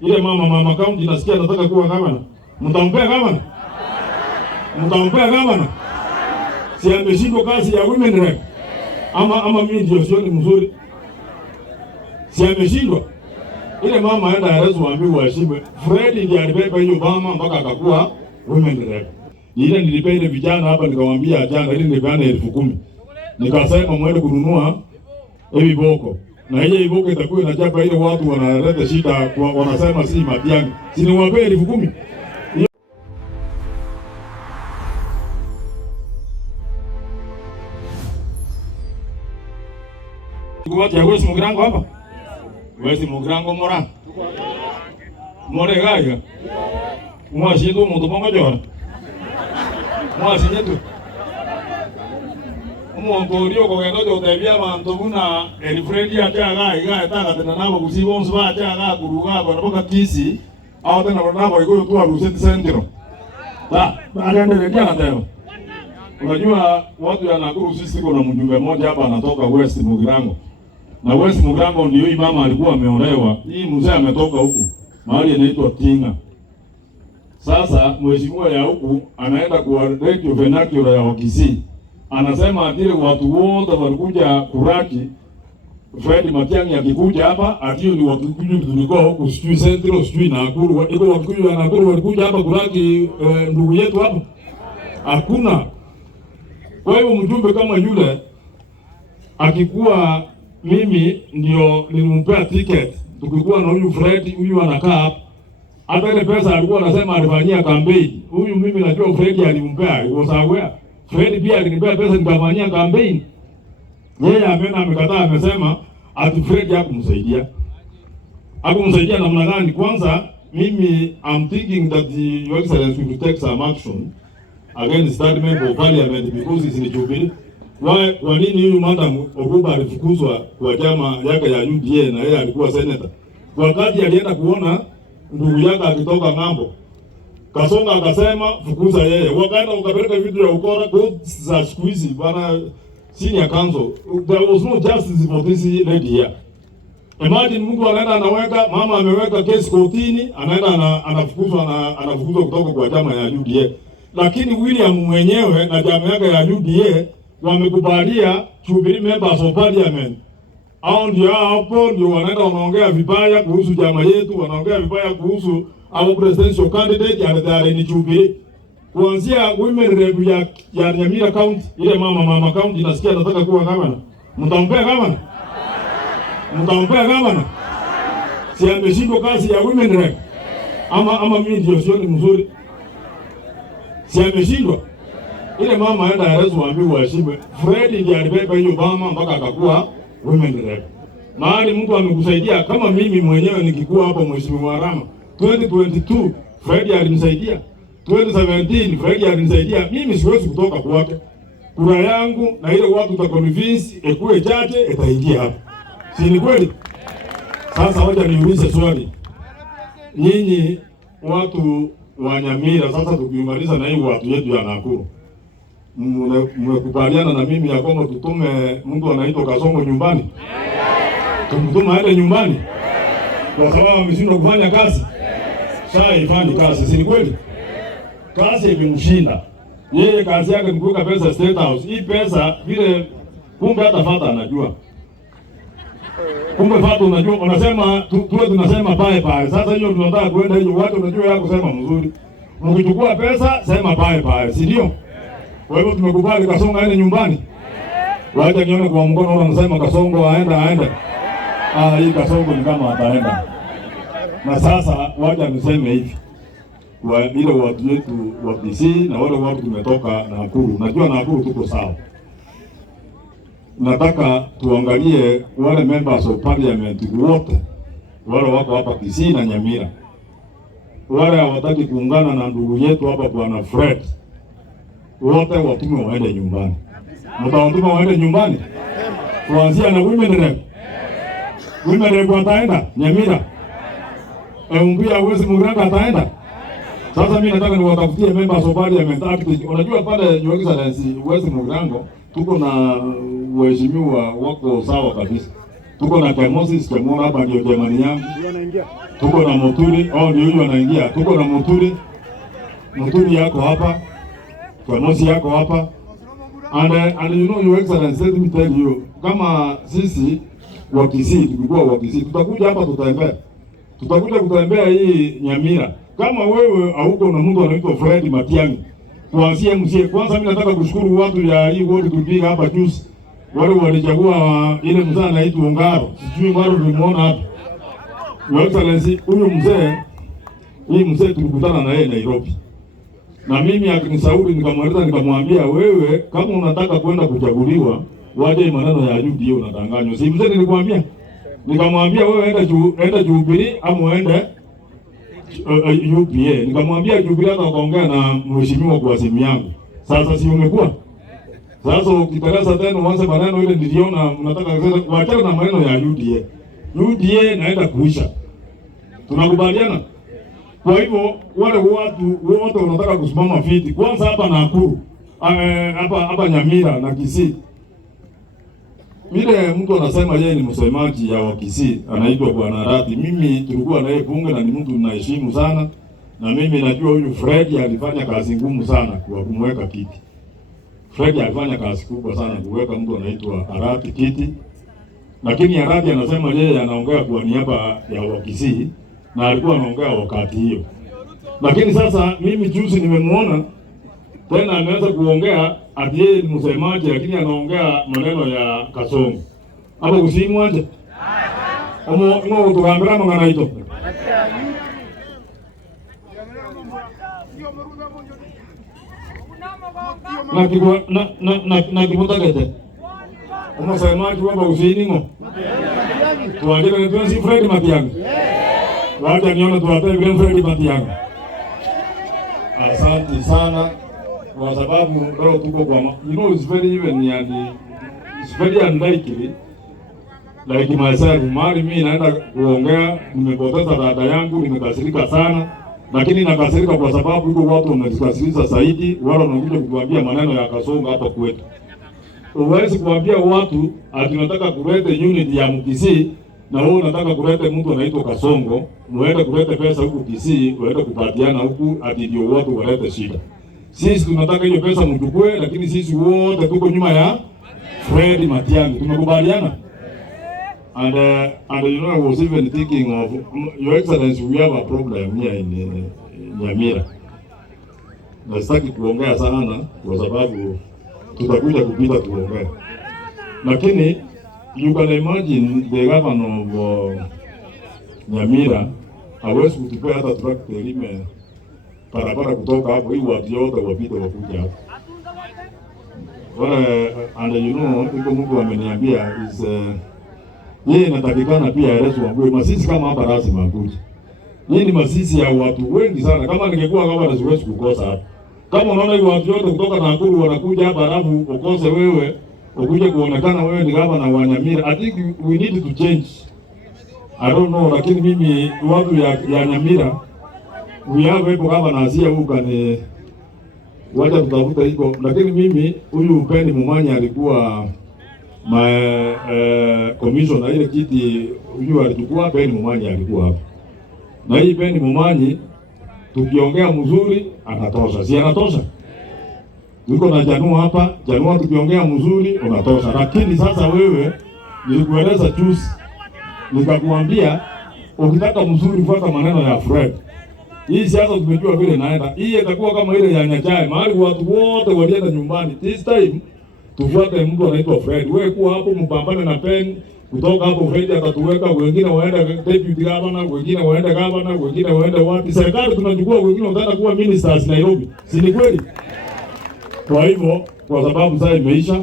Ile mama county nasikia anataka kuwa gavana. Mtampea gavana? Mtampea gavana? Si ameshindwa kazi ya women rep? Ama mimi ndio sioni mzuri. Si ameshindwa? Ile mama aenda arezo waambiwa waheshimiwe. Fred ndiye alibeba hiyo mama mpaka akakuwa women rep. Ile nilipea ile vijana hapa nikamwambia jana ili nilipeana 10,000. Nikasema mwende kununua hivi boko. Na ile iboko itakuwa inachapa ile watu wanaleta shida wanasema si Matiang'i. Si niwape 10,000. Kuwatia Wesi Mugirango hapa? Wesi Mugirango mora. More gaya. Mwashindu mtu bongo jora. Mwashinyetu. Mwangorio kwa ngendo jotebia bantu buna elifredi ataga iga taka tena nabo kusibo nsba ataga kuruga baraboka kisi au tena nabo iko tu aruseti sentiro. Baada ndio ndio ndio. Unajua watu ya Nakuru sisi kuna mjumbe mmoja hapa anatoka West Mugirango. Na West Mugirango ndio hii mama alikuwa ameolewa. Hii mzee ametoka huku. Mahali inaitwa Tinga. Sasa mheshimiwa ya huku anaenda kwa radio vernacular ya Wakisii. Anasema atile watu wote walikuja kuraki Fred Matiang'i akikuja hapa atio ni Wakikuyu tulikuwa huku sijui Central sijui Nakuru iko Wakikuyu ya Nakuru walikuja hapa kuraki ndugu yetu hapa hakuna. Kwa hiyo mjumbe kama yule akikuwa mimi ndio nilimpea ticket tukikuwa na huyu Fred huyu anakaa hapa hata ile pesa alikuwa anasema alifanyia campaign huyu mimi najua Fred alimpea yuko sawa. Fred pia alinipea pesa nikafanyia campaign. Yeye amekataa amesema ati Fred hakumsaidia. Hakumsaidia namna gani? Kwanza mimi I'm thinking that your excellency will take some action against that member of parliament because he's in Jubilee. Kwa nini huyu madam Oguba alifukuzwa kwa chama yake ya UDA na yeye alikuwa senator? Wakati alienda kuona ndugu yake akitoka ng'ambo. Kasonga akasema fukuza yeye. Wakaenda ukapeleka vitu ya ukora za siku hizi bana senior council. There was no justice for this lady here. Imagine mtu anaenda anaweka mama ameweka kesi kotini, anaenda anafukuzwa kutoka kwa chama ya UDA. Lakini William mwenyewe na chama yake ya UDA wamekubalia Jubilee members of parliament. Hao ndio hapo ndio wanaenda wanaongea vibaya kuhusu chama yetu, wanaongea vibaya kuhusu our presidential candidate and they are in Jubilee. Kuanzia women rep ya Nyamira County, ile mama county nasikia anataka kuwa gavana. Mtampea gavana? Mtampea gavana? Si ameshindwa kazi ya women rep? Ama mimi ndio sioni mzuri. Si ameshindwa? Ile mama aenda arezo waambiwa waheshimiwe. Fred ndiye alibeba hiyo mama mpaka akakuwa women rep. Mahali mtu amekusaidia kama mimi mwenyewe nikikuwa hapa mheshimiwa Rama 2022 Fred alinisaidia. 2017 Fred alinisaidia. Mimi siwezi kutoka kwake. Kura yangu na ile watu utaconvince ekuwe chache itaingia hapa. Si ni kweli? Sasa wacha niulize swali. Nyinyi watu wa Nyamira sasa tukiumaliza na hii watu yetu ya Nakuru. Mmekubaliana na mimi ya kwamba tutume mtu anaitwa Kasongo nyumbani? Tumtume aende nyumbani? Kwa sababu ameshindwa kufanya kazi. Sasa ifanye kazi, si kweli? Kazi imemshinda. Yeye kazi yake ni kuweka pesa State House. Hii pesa vile kumbe hata Fata anajua. Kumbe Fata unajua unasema tuwe tunasema bye bye. Sasa hiyo tunataka kwenda hiyo watu unajua ya kusema mzuri. Mkichukua pesa sema bye bye, si ndio? Kwa hivyo tumekubali Kasongo aende nyumbani. Wacha nione kwa mkono wanasema Kasongo aende. Hii Kasongo ni kama ataenda. Na sasa wacha niseme hivi. Kwa ile watu wetu wa PC na wale watu tumetoka Nakuru. Najua Nakuru tuko sawa. Nataka tuangalie wale members of parliament wote. Wale wako hapa PC na Nyamira. Wale hawataki kuungana na ndugu yetu hapa bwana Fred. Wote watume waende nyumbani. Mtawatuma waende nyumbani? Kuanzia na women rep. Women rep wataenda Nyamira. Umbia Wesi Mugirango ataenda. Sasa mimi nataka niwatafutie members of parliament active. Unajua pale Your Excellency Wesi Mugirango tuko na waheshimiwa wako sawa kabisa. tuko na Kemosis Kemona hapa ndio jamani yangu. Tuko na Muturi, ndio huyu anaingia. Tuko na Muturi yako hapa. Kemosi yako hapa. And you know, Your Excellency, let me tell you, kama sisi Wakisii, tukikuwa Wakisii, tutakuja hapa tutembea. Tutakuja kutembea hii Nyamira. Kama wewe hauko na mtu anaitwa Fred Matiang'i, kuanzia MCA, kwanza mimi nataka kushukuru watu ya hii wote tulipiga hapa juzi. Wale walichagua ile mzee anaitwa Ongaro. Sijui Ongaro tulimuona hapa. Your Excellency, huyu mzee tulikutana na yeye Nairobi. Na mimi akinishauri nikamwambia wewe kama unataka kwenda kuchaguliwa waje maneno ya UDA unadanganywa. Si mzee nilikwambia? Nikamwambia wewe enda Jubilee ama uende UPA. Nikamwambia Jubilee hata akaongea na mheshimiwa kwa simu yangu. Sasa si umekuwa? Sasa ukiteleza tena uanze maneno ile niliona unataka waachana na maneno ya UDA. UDA naenda kuisha. Tunakubaliana? Kwa hivyo wale watu wote wanataka kusimama fiti. Kwanza hapa Nakuru, hapa Nyamira na Kisii. Vile mtu anasema yeye ni msemaji ya Wakisii, anaitwa Bwana Arati. Mimi tulikuwa naye bunge na ni mtu ninaheshimu sana. Na mimi najua huyu Fred alifanya kazi ngumu sana kwa kumweka kiti. Fred alifanya kazi kubwa sana kuweka mtu anaitwa Arati kiti. Lakini Arati anasema yeye anaongea kwa niaba ya Wakisii na alikuwa anaongea wakati hiyo. Lakini sasa mimi juzi nimemuona tena ameanza kuongea ati yeye ni msemaji lakini anaongea maneno ya Kasongo. Hapo kusimu anje? Ngo tukambira mangana ito. Na kibuta kete. Msemaji wapa usini ngo. Tuanjele ni tuansi Fred Matiang'i. Wacha nione tuwapee vile Fred Matiang'i. Asante sana kwa sababu leo tuko kwa it's very even it's very unlikely like myself mali mimi naenda kuongea nimepoteza dada yangu nimekasirika sana lakini nakasirika kwa sababu iko watu wamekasirika zaidi wale wanakuja kutuambia maneno ya Kasongo hapa kwetu. Uwezi kuambia watu ati tunataka kuleta unity ya Mkisii na wewe unataka kuleta mtu anaitwa Kasongo, muende kuleta pesa huku Kisii, uende kupatiana huku ati ndio watu walete shida. Sisi tunataka hiyo pesa mchukue, lakini sisi wote tuko nyuma ya Fred Matiang'i. Tumekubaliana? And you know, I was even thinking of Your Excellency, we have a problem here in Nyamira. Nasitaki kuongea sana kwa sababu tutakuja kupita tuongee. Lakini you can imagine the governor of Nyamira hawezi kutupea hata tractor lime barabara kutoka hapo hii watu yote wapite wakuja hapo. And you know, iko Mungu ameniambia is yeye inatakikana pia Yesu wangu masisi kama hapa lazima akuje. Hii ni masisi ya watu wengi sana. Kama ningekuwa kama na siwezi kukosa hapa. Kama unaona hii watu yote kutoka Nakuru wanakuja hapa alafu ukose wewe ukuje kuonekana wewe ni gavana wa Nyamira. I think we need to change. I don't know, lakini mimi watu ya Nyamira we have people governors here who can wacha tutafuta hiko, lakini mimi huyu Penny Mumanyi alikuwa commissioner ile kiti huyu alichukua Penny Mumanyi alikuwa hapa. Na hii Penny Mumanyi tukiongea mzuri anatosha. Si anatosha? Tuko na Janua hapa, Janua tukiongea mzuri unatosha. Lakini sasa wewe nilikueleza juzi nikakuambia ukitaka mzuri fuata maneno ya Fred. Hii siasa tumejua vile naenda. Hii itakuwa kama ile ya Nyachae, mahali watu wote walienda nyumbani. This time tufuate mtu anaitwa Fred. Wewe kuwa hapo mpambane na Pen, kutoka hapo Fred atatuweka, wengine waende deputy governor, wengine waende governor, wengine waende wapi. Serikali tunachukua, wengine wataenda kuwa ministers Nairobi. Si ni kweli? Kwa hivyo, kwa sababu sasa imeisha,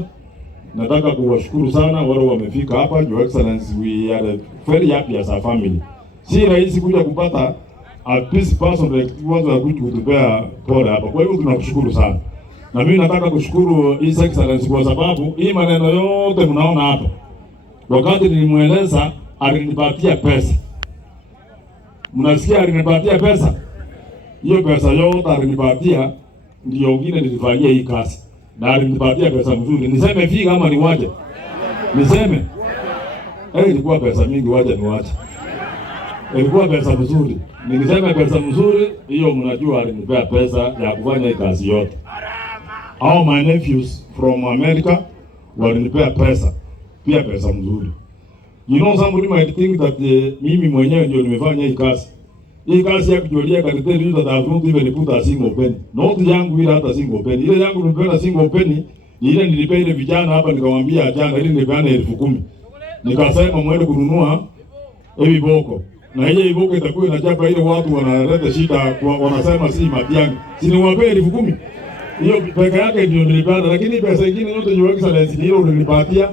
nataka kuwashukuru sana wale wamefika hapa. Your Excellency, we are very happy as a family. Si rahisi kuja kupata a peace person like watu wa kutupea pole hapa. Kwa hivyo tunakushukuru sana. Na mimi nataka kushukuru His Excellency kwa sababu hii maneno yote mnaona hapa. Wakati nilimweleza alinipatia pesa. Mnasikia alinipatia pesa? Hiyo pesa yote alinipatia ndio wengine nilifanyia hii kazi. Na alinipatia pesa nzuri. Niseme fika kama ni waje. Niseme. ilikuwa pesa mingi, wacha niwache. Ilikuwa pesa mzuri. Nikisema pesa mzuri, hiyo mnajua alinipea pesa ya kufanya hii kazi yote. All my nephews from America walinipea pesa. Pia pesa mzuri. You know, somebody might think that mimi mwenyewe ndio nimefanya hii kazi. Hii kazi ya kujulia kariteli hiyo that I don't even put a single penny. Not yangu ile hata single penny. Ile yangu nilipenda single penny, ile nilipea ile vijana hapa nikamwambia jana ili nilipeana 10,000. Nikasema mwende kununua hivi boko. Na ile iboko itakuwa inachapa ile watu wanaleta shida wanasema si Matiang'i. Si niwape 10,000. Hiyo pesa yake ndio nilipata, lakini pesa nyingine yote Your Excellency ni ile ulinipatia.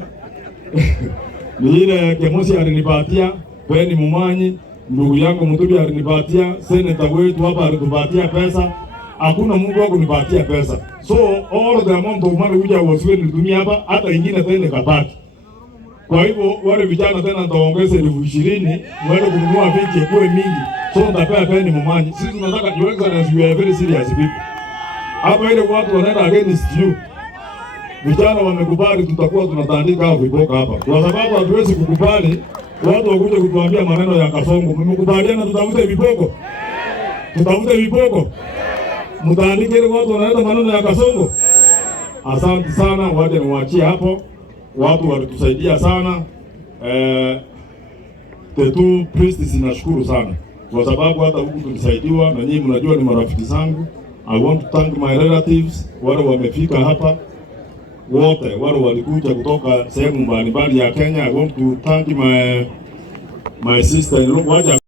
Ni ile Kemosi alinipatia, Penny Mumanyi, ndugu yangu Mutubi alinipatia, senator wetu hapa alitupatia pesa. Hakuna Mungu wako kunipatia pesa. So all the amount of money which I was willing to tumia hapa, hata ingine tena kabaki. Kwa hivyo wale vijana tena nitaongeza 20,000 mwende kununua viti kwa mingi. So nitapea Penny Mumanyi. Sisi tunataka Your Excellency, we are very serious people. Hapa ile watu wanaenda against you. Vijana wamekubali, tutakuwa tunatandika hapo viboko hapa. Kwa sababu hatuwezi kukubali watu wakuje kutuambia maneno ya Kasongo. Mmekubaliana tutafute viboko? Tutafute viboko? Mtaandike ile watu wanaenda maneno ya Kasongo? Asante sana, waje niwaachie hapo. Watu walitusaidia sana. The two priests nashukuru sana. Kwa sababu hata huku tulisaidiwa na nyinyi mnajua ni marafiki zangu. I want to thank my relatives wale wamefika hapa. Wote wale walikuja kutoka sehemu mbalimbali ya Kenya. I want to thank my sister in law.